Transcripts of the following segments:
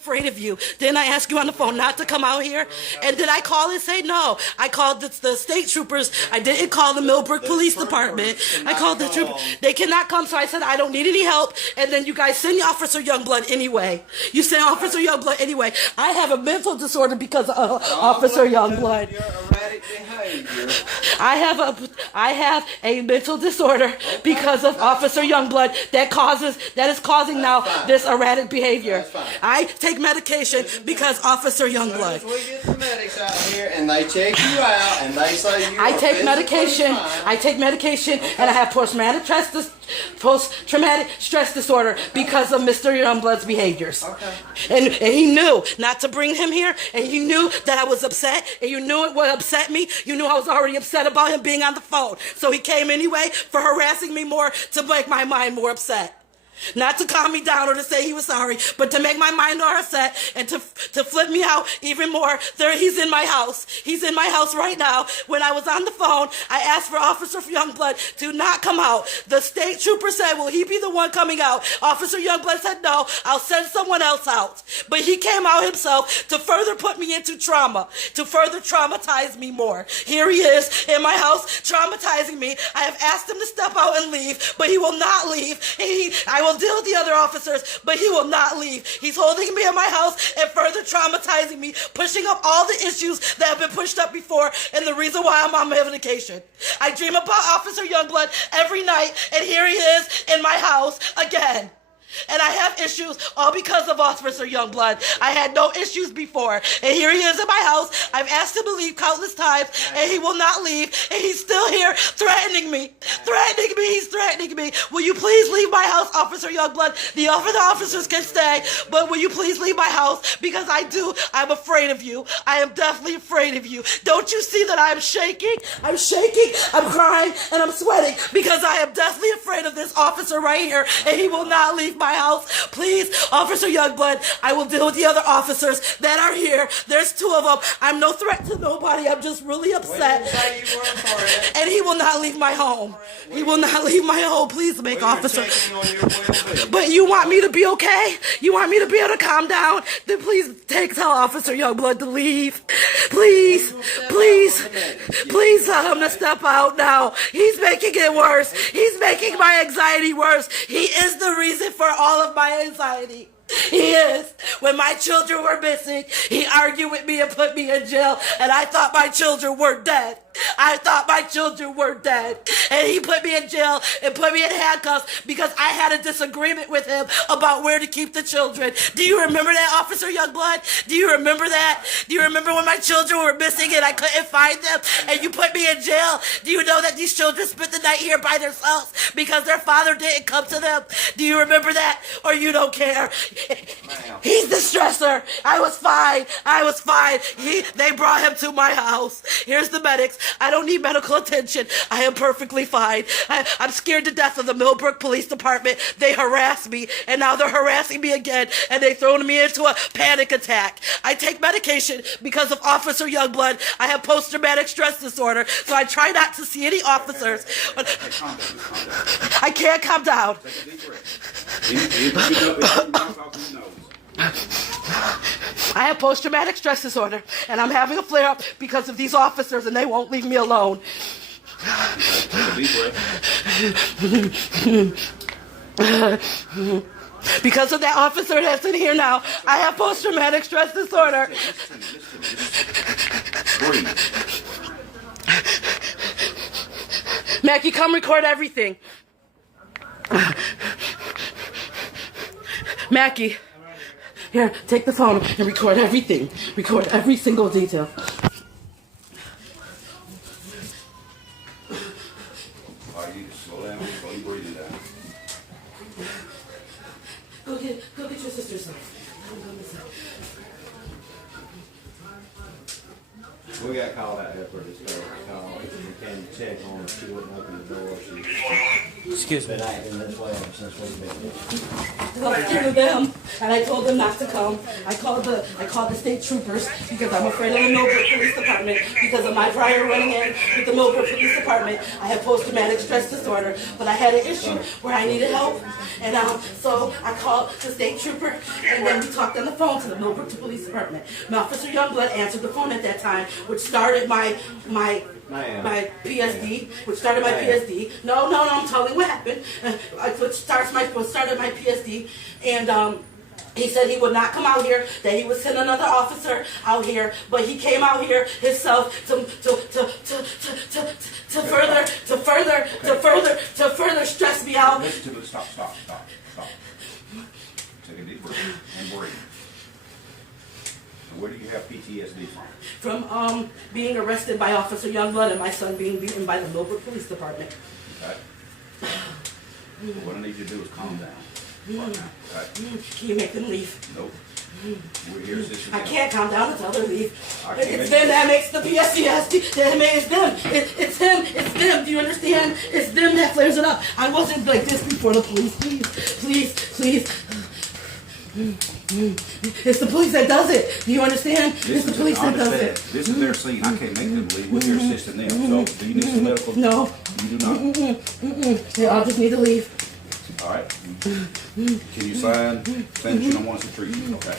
afraid of you. Didn't I ask you on the phone not to come out here? And did I call and say no? I called the state troopers. I didn't call the Millbrook Police Department. I called the troopers. They cannot come, so I said I don't need any help. And then you guys send Officer Youngblood anyway. You send Officer Youngblood anyway. I have a mental disorder because of Officer Youngblood. Your erratic behavior. I have a mental disorder because of Officer Youngblood that is causing now this erratic behavior. I take medication because Officer Youngblood. We get the medics out here and they check you out and they say you I are take medication. fine. I take medication, and I have post-traumatic stress disorder because of Mr. Youngblood's behaviors. Okay. And he knew not to bring him here, and he knew that I was upset, and you knew it would upset me. You knew I was already upset about him being on the phone. So he came anyway for harassing me more to make my mind more upset. Not to calm me down or to say he was sorry, but to make my mind more upset and to flip me out even more. He's in my house. He's in my house right now. When I was on the phone, I asked for Officer Youngblood to not come out. The state trooper said, will he be the one coming out? Officer Youngblood said, no, I'll send someone else out. But he came out himself to further put me into trauma, to further traumatize me more. Here he is in my house traumatizing me. I have asked him to step out and leave, but he will not leave. I will deal with the other officers, but he will not leave. He's holding me in my house and further traumatizing me, pushing up all the issues that have been pushed up before, and the reason why I'm on medication. I dream about Officer Youngblood every night, and here he is in my house again. And I have issues all because of Officer Youngblood. I had no issues before. And here he is in my house. I've asked him to leave countless times, and he will not leave. And he's still here threatening me. Threatening me. He's threatening me. Will you please leave my house, Officer Youngblood? The other officers can stay, but will you please leave my house? Because I'm afraid of you. I am definitely afraid of you. Don't you see that I'm shaking? I'm shaking, I'm crying, and I'm sweating because I am definitely afraid of this officer right here, and he will not leave my house. Please, Officer Youngblood, I will deal with the other officers that are here. There's 2 of them. I'm no threat to nobody. I'm just really upset. And he will not leave my home. He will not leave my home. Please make Officer. But you want me to be okay? You want me to be able to calm down? Then please tell Officer Youngblood to leave. Please, please, please tell him to step out now. He's making it worse. He's making my anxiety worse. He is the reason for all of my anxiety. He is. When my children were missing, he argued with me and put me in jail, and I thought my children were dead. I thought my children were dead. And he put me in jail and put me in handcuffs because I had a disagreement with him about where to keep the children. Do you remember that, Officer Youngblood? Do you remember that? Do you remember when my children were missing and I couldn't find them and you put me in jail? Do you know that these children spent the night here by themselves because their father didn't come to them? Do you remember that? Or you don't care? He's the stressor. I was fine. I was fine. They brought him to my house. Here's the medics. I don't need medical attention. I am perfectly fine. I'm scared to death of the Millbrook Police Department. They harassed me, and now they're harassing me again, and they've thrown me into a panic attack. I take medication because of Officer Youngblood. I have post-traumatic stress disorder, so I try not to see any officers. Calm down. I can't calm down. Take a deep breath. You talk off your nose. I have post-traumatic stress disorder, and I'm having a flare-up because of these officers, and they won't leave me alone. Take a deep breath. Because of that officer that's in here now, I have post-traumatic stress disorder. Breathe. Mackie, come record everything. Mackie. Here, take the phone and record everything. Record every single detail. All right, you just slow down. Slow your breathing down. Go get your sister's son. We got called out here for this call. We came to check on her. She wouldn't open the door. Excuse me. been acting this way ever since we've been here. I came to them and I told them not to come. I called the state troopers because I'm afraid of the Millbrook Police Department because of my prior running in with the Millbrook Police Department. I had post-traumatic stress disorder, but I had an issue where I needed help, and so I called the state trooper, and then we talked on the phone to the Millbrook Police Department. My Officer Youngblood answered the phone at that time, which started my ptsd, which started my ptsd. No, I'm telling you what happened. Which started my ptsd, and he said he would not come out here, that he would send another officer out here, but he came out here himself to further stress me out. Listen to it. Stop. Take a deep breath and breathe. And where do you have PTSD from? From being arrested by Officer Youngblood and my son being beaten by the Millbrook Police Department. Okay. So what I need you to do is calm down. Right now. Okay. Can you make them leave? Nope. We're here assisting I them. can't calm down until they leave. I can't It's make them you- that makes the PTSD. It's them. It's him. It's them. Do you understand? It's them that flares it up. I wasn't like this before the police. Please. It's the police that does it. Do you understand? It's the police that does it. This is their scene. I can't make them leave. We're here assisting them. So do you need some medical? No. You do not? They all just need to leave. All right. Can you sign that you don't want us to treat you? Okay.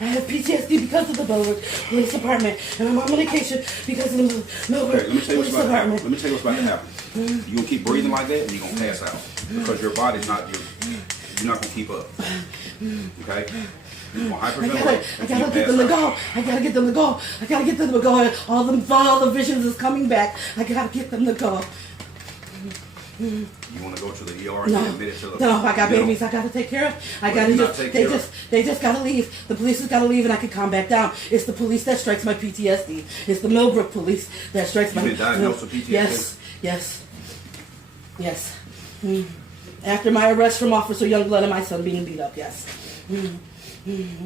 I have PTSD because of the Millbrook Police Department, and I'm on medication because of the Millbrook Okay, let me tell you what's Police about to happen. Department. Let me tell you what's about to happen. You're gonna keep breathing like that, and you're gonna pass out because your body's not you're not gonna keep up. Okay? You're gonna hyperventilate. I gotta get them to go. I gotta get them to go. All the visions is coming back. I gotta get them to go. You want to go to the ER and No, get admitted to the no, I got babies I gotta take care of. They just gotta leave. The police has gotta leave and I can calm back down. It's the police that strikes my PTSD. It's the Millbrook police that strikes my You've been diagnosed with PTSD? Yes. After my arrest from Officer Youngblood and my son being beat up, yes. And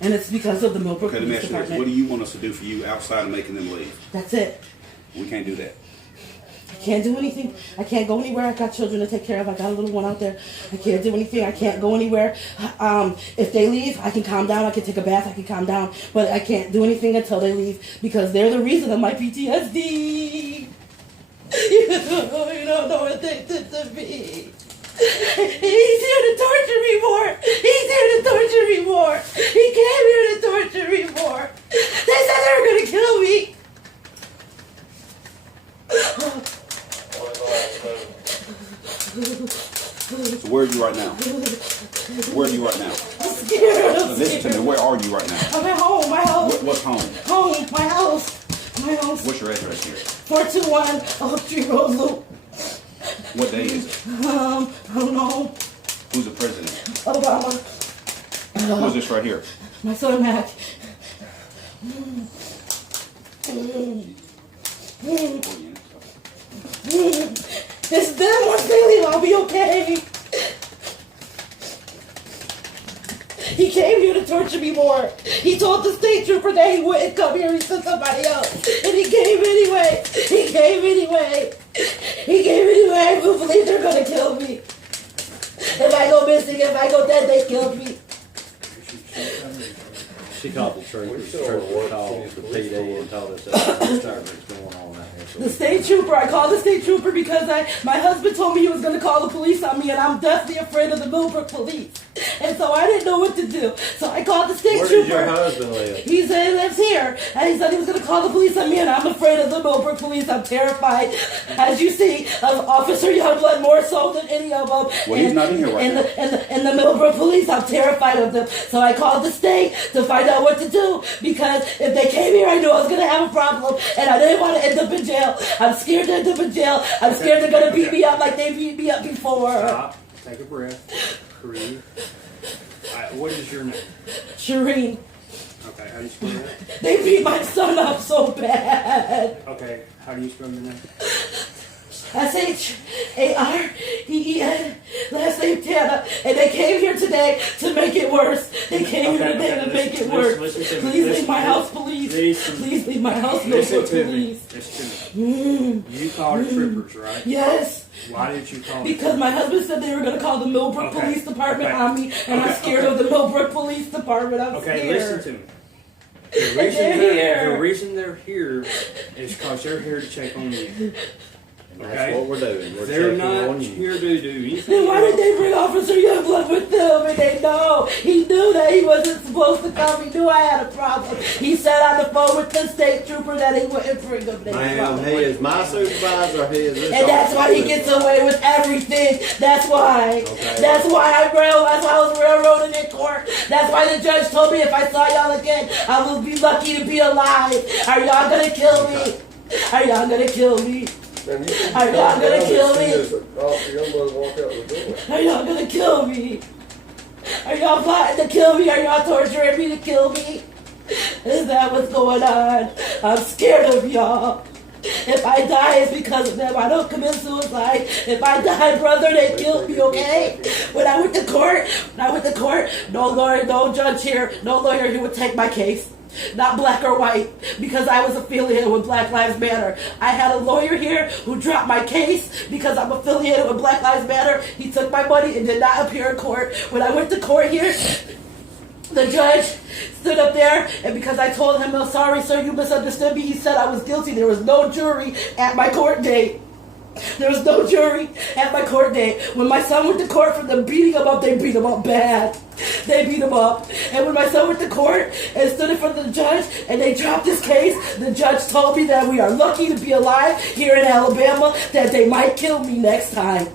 it's because of the Millbrook Okay, let me Police ask you this. What Department. do you want us to do for you outside of making them leave? That's it. We can't do that. I can't do anything. I can't go anywhere. I got children to take care of. I got a little one out there. I can't do anything. I can't go anywhere. If they leave, I can calm down. I can take a bath. I can calm down. But I can't do anything until they leave because they're the reason of my PTSD. You don't know what they did to me. He's here to torture me more. He came here to torture me more. They said they were going to kill me. So where are you right now? Where are you right now? I'm scared. Listen to me. Where are you right now? I'm at home. My house. What's home? Home. My house. What's your address here? 421 Oak Tree Road Loop. What day is it? I don't know. Who's the president? Obama. Who's this right here? My son Mac. It's them. Once they leave, I'll be okay. He came here to torture me more. He told the state trooper that he wouldn't come here. He sent somebody else. And he came anyway. I do believe they're going to kill me. If I go missing, if I go dead, they kill me. She called the troopers called the PD and told us that disturbance going on out here. So The state trooper, I called the state trooper because my husband told me he was going to call the police on me, and I'm deathly afraid of the Millbrook police. And so I didn't know what to do. So I called the state where trooper. does your husband live? He said he lives here, and he said he was going to call the police on me, and I'm afraid of the Millbrook police. I'm terrified, as you see, of Officer Youngblood more so than any of them. Well, he's not in here right now. And the Millbrook police, I'm terrified of them. So I called the state to find out what to do, because if they came here, I knew I was going to have a problem, and I didn't want to end up in jail. I'm scared to end up in jail. I'm scared they're going to beat me up like they beat me up before. Stop. Take a breath. Breathe. What is your name? Shireen, Okay, how do you spell that? they beat my son up so bad. Okay, how do you spell your name? Shareeen, last name Tanna, and they came here today to make it worse. They came here today to make it worse. Please leave my house, police. Please leave my house, Listen to me. police. Listen to me. You called the troopers, right? Yes. Why did you call Because my husband said they were going to call the Millbrook Okay. Police Department Okay. on me, and I'm scared of the Millbrook Police Department. I'm Okay, scared. listen to me. The reason they're here is because they're here to check on you. And that's Okay. what we're doing. We're They're checking not on you. here to do anything. Then why did they bring Officer Youngblood with them? And they know he knew that he wasn't supposed to come. He knew I had a problem. He said on the phone with the state trooper that he wouldn't bring him. Ma'am, he is my supervisor. He is this And that's why he gets away with everything. That's why. Okay. That's why I was railroaded in court. That's why the judge told me if I saw y'all again, I will be lucky to be alive. Are y'all gonna kill me? Are y'all gonna kill me? Are y'all gonna kill me? Are y'all gonna kill me? Are y'all plotting to kill me? Are y'all torturing me to kill me? Is that what's going on? I'm scared of y'all. If I die, it's because of them. I don't commit suicide. If I die, brother, they killed me, okay? When I went to court, no lawyer, no judge here, no lawyer here would take my case. Not black or white, because I was affiliated with Black Lives Matter. I had a lawyer here who dropped my case because I'm affiliated with Black Lives Matter. He took my money and did not appear in court. When I went to court here, the judge stood up there, and because I told him, "Oh, sorry, sir, you misunderstood me," he said I was guilty. There was no jury at my court date. There was no jury at my court date. When my son went to court for them beating him up, they beat him up bad. They beat him up. And when my son went to court and stood in front of the judge and they dropped his case, the judge told me that we are lucky to be alive here in Alabama, that they might kill me next time.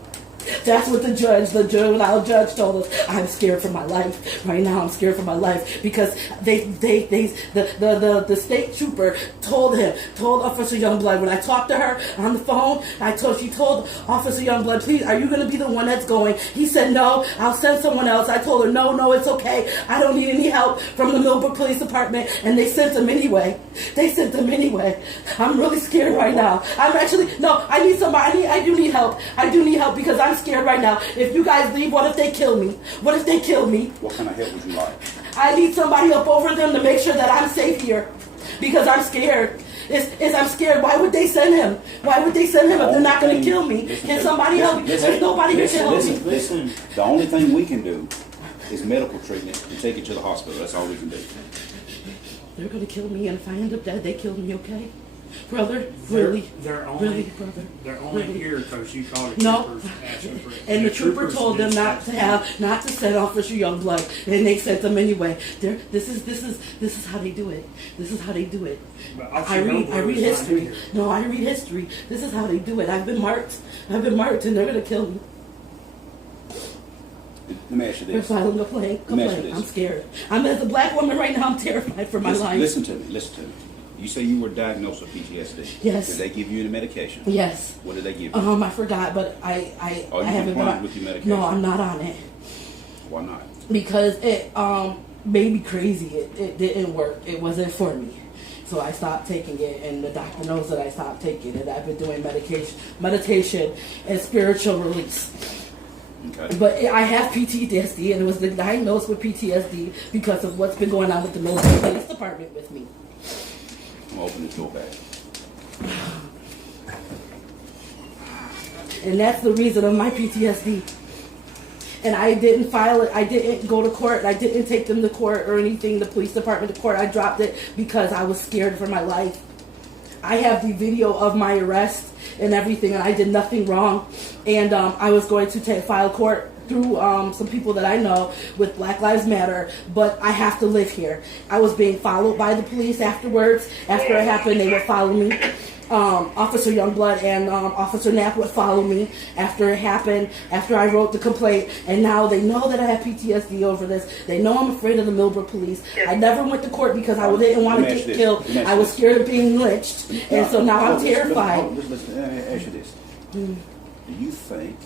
That's what the juvenile judge told us. I'm scared for my life. Right now I'm scared for my life because the state trooper told Officer Youngblood, when I talked to her on the phone, she told Officer Youngblood, please, are you going to be the one that's going? He said, no, I'll send someone else. I told her, no, it's okay. I don't need any help from the Millbrook Police Department. And they sent him anyway. I'm really scared right now. I need somebody. I do need help. Because I'm scared right now. If you guys leave, what if they kill me? What if they kill me? What kind of help would you like? I need somebody up over them to make sure that I'm safe here. Because I'm scared. I'm scared. Why would they send him? Why would they send him if they're not going to kill me? Can somebody help me? There's nobody here to help me. Listen. The only thing we can do is medical treatment and take you to the hospital. That's all we can do. They're going to kill me, and if I end up dead, they kill me, okay? Brother, really? They're only here because you called the troopers asking for it. And the trooper told them not to send Officer Youngblood, and they sent them anyway. This is how they do it. This is how they do it. I read history. No, I read history. This is how they do it. I've been marked, and they're gonna kill me. Let me ask you this. They're filing a complaint. I'm scared. As a black woman right now, I'm terrified for my life. Listen to me. You say you were diagnosed with PTSD. Yes. Did they give you any medication? Yes. What did they give you? I forgot, but I Are you haven't been compliant on. with your medication? No, I'm not on it Why not? because it made me crazy. It didn't work. It wasn't for me. So I stopped taking it, and the doctor knows that I stopped taking it. I've been doing meditation, and spiritual release. Okay. But I have PTSD, and it was diagnosed with PTSD because of what's been going on with the Millbrook Police Department with me. I'm gonna open this door back. And that's the reason of my PTSD. And I didn't file it. I didn't go to court. I didn't take them to court or anything, the police department to court. I dropped it because I was scared for my life. I have the video of my arrest and everything, and I did nothing wrong. And I was going to file court through some people that I know with Black Lives Matter, but I have to live here. I was being followed by the police afterwards. After it happened, they would follow me. Officer Youngblood and Officer Knapp would follow me after it happened, after I wrote the complaint, and now they know that I have PTSD over this. They know I'm afraid of the Millbrook police. I never went to court because I didn't want to get killed. I was scared of being lynched, and so now I'm terrified. Let me ask you this. Do you think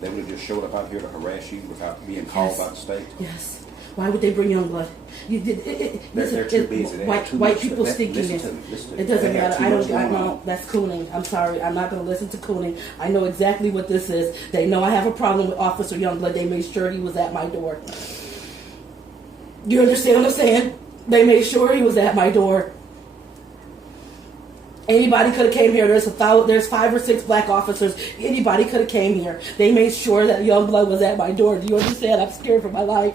they would have just showed up out here to harass you without being called by the state. Yes. Why would they bring Youngblood? They're too busy. They have too White much people stuff. stinking Listen it. to me. Listen to me. It doesn't They have matter. too I much don't going on. know. That's cooning. I'm sorry. I'm not going to listen to cooning. I know exactly what this is. They know I have a problem with Officer Youngblood. They made sure he was at my door. You understand what I'm saying? They made sure he was at my door. Anybody could have came here. There's 5 or 6 black officers. Anybody could have came here. They made sure that Youngblood was at my door. Do you understand? I'm scared for my life.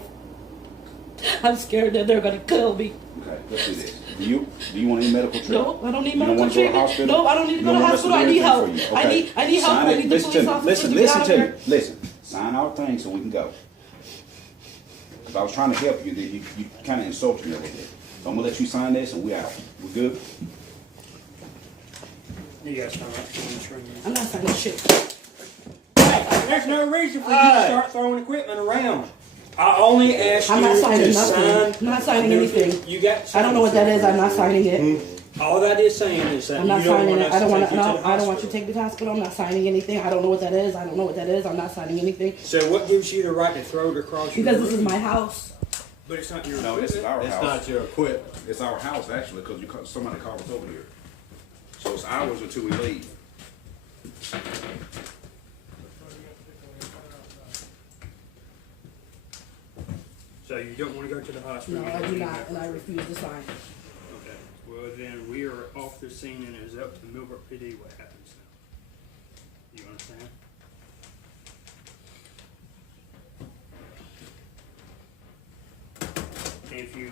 I'm scared that they're going to kill me. Okay, let's do this. Do you want any medical treatment? No, I don't need You don't medical want to go to the treatment. hospital? No, I don't need to You go to the want us hospital. I do need help. everything for you? I Okay. need help. Sign I it. need the Listen police to me. officers Listen to get out to me. here. Listen. Sign our thing so we can go. Because I was trying to help you. You kind of insulted me a little bit. So I'm going to let you sign this and we out. We good? You guys come back to the training. I'm not signing shit. Hey, there's no reason for you to start throwing equipment around. I only asked I'm you not signing to nothing. sign. I'm not signing anything. You got. I don't know what that is. I'm not signing it. All that is saying is that I'm not you don't signing want it. us I don't to want take to. you to No, the I don't want you to hospital. take me to the hospital. I'm not signing anything. I don't know what that is. I don't know what that is. I'm not signing anything So what gives you the right to throw it across your because this is room? my house. But it's not your No, this is our It's house. not your equipment. It's our house actually because somebody called us over here. So it's ours until we leave. So you don't want to go to the hospital? No, You I don't do want not, to and I refuse to sign. Okay. Well, then we are off the scene and it's up to Millbrook PD what happens now. You understand? And if you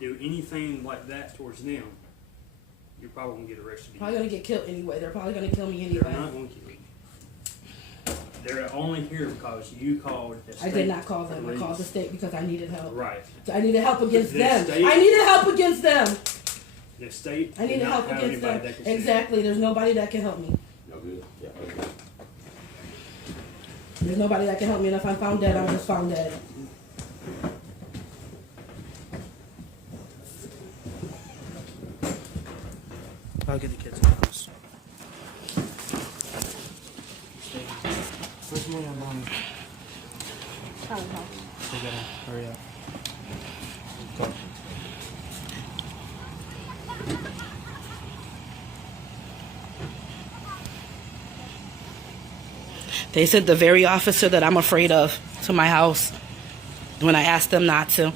do anything like that towards them, you're probably going to get arrested. Probably gonna get killed anyway. They're probably gonna kill me They're anyway. not going to kill you. They're only here because you called the I state did not call them. I police. called the state because I needed help. Right. I needed help against The them. state- I needed help against them. The state I did needed not help have against anybody them. that could sue. Exactly. There's nobody that can help me. No good? Yeah, okay. There's nobody that can help me, and if I'm found dead, I'm just found dead. I'll get the kids in the house. Where's my mom? We gotta hurry up. Go. They sent the very officer that I'm afraid of to my house when I asked them not to.